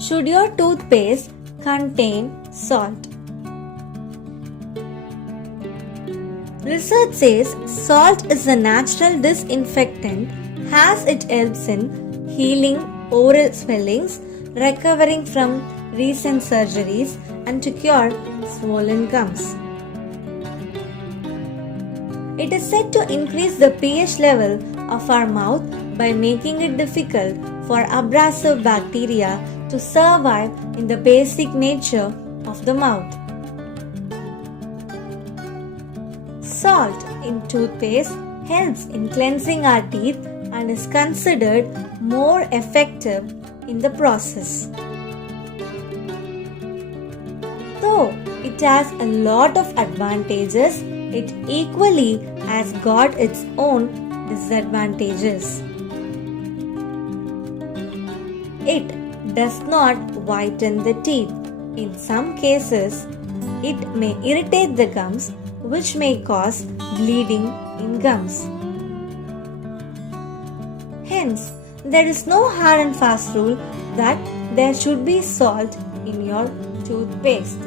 Should your toothpaste contain salt? Research says salt is a natural disinfectant as it helps in healing oral swellings, recovering from recent surgeries, and to cure swollen gums. It is said to increase the pH level of our mouth by making it difficult for abrasive bacteria to survive in the basic nature of the mouth. Salt in toothpaste helps in cleansing our teeth and is considered more effective in the process. Though it has a lot of advantages, it equally has got its own disadvantages. It does not whiten the teeth. In some cases, it may irritate the gums, which may cause bleeding in gums. Hence, there is no hard and fast rule that there should be salt in your toothpaste.